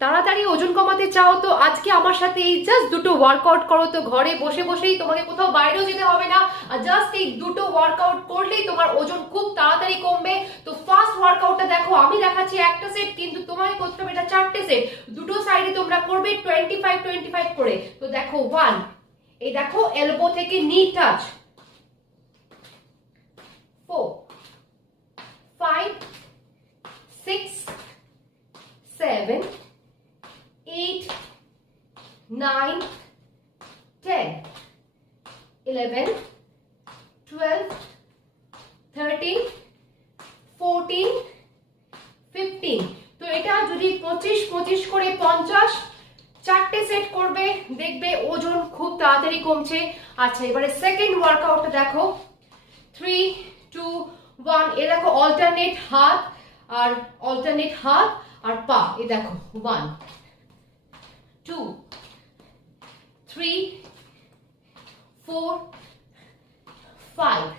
তাড়াতাড়ি ওজন কমাতে চাও তো আজকে আমার সাথে এই জাস্ট দুটো ওয়ার্কআউট করো তো ঘরে বসে বসেই তোমাকে কোথাও বাইরেও যেতে হবে না। আর জাস্ট এই দুটো ওয়ার্কআউট করলেই তোমার ওজন খুব তাড়াতাড়ি কমবে। তো ফার্স্ট ওয়ার্কআউটটা দেখো, আমি দেখাচ্ছি একটা সেট কিন্তু তোমাকে করতে হবে এটা চারটে সেট দুটো সাইডে তোমরা করবে টোয়েন্টি ফাইভ টোয়েন্টি ফাইভ করে। তো দেখো ওয়ান এই দেখো এলবো থেকে knee touch four five six seven nine, ten, eleven, twelve, thirteen, fourteen, fifteen. তো এটা যদি পঁচিশ পঁচিশ করে পঞ্চাশ চারটে সেট করবে দেখবে ওজন খুব তাড়াতাড়ি কমছে আচ্ছা এবারে সেকেন্ড ওয়ার্কআউটটা দেখো থ্রি টু ওয়ান এ দেখো অল্টারনেট হাত আর অল্টারনেট হাত আর পা এ দেখো one two, three, four, five,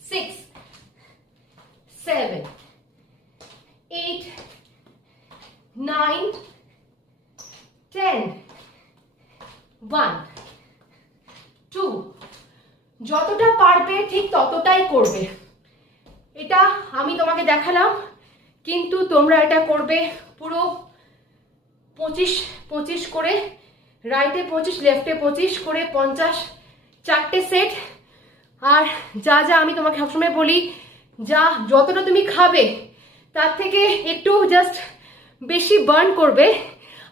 six, seven, eight, nine, ten, one, two. যতটা পারবে ঠিক ততটাই করবে এটা আমি তোমাকে দেখালাম কিন্তু তোমরা এটা করবে পুরো পঁচিশ পঁচিশ করে রাইটে পঁচিশ লেফটে পঁচিশ করে পঞ্চাশ, চারটে সেট আর যা যা আমি তোমাকে সবসময় বলি, যা যতটা তুমি খাবে, তার থেকে একটু জাস্ট বেশি বার্ন করবে।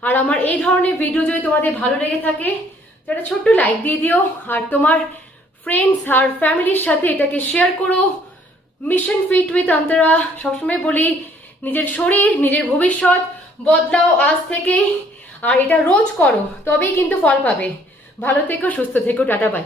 আর আমার এই ধরনের ভিডিও যদি তোমাদের ভালো লেগে থাকে একটা ছোট্ট লাইক দিয়ে দিও। আর তোমার ফ্রেন্ডস আর ফ্যামিলির সাথে এটাকে শেয়ার করো। মিশন ফিট উইথ অন্তরা সবসময় বলি, নিজের শরীর, নিজের ভবিষ্যৎ বদলাও আজ থেকেই আর এটা রোজ করো তবেই কিন্তু ফল পাবে। ভালো থেকো সুস্থ থেকো টাটা বাই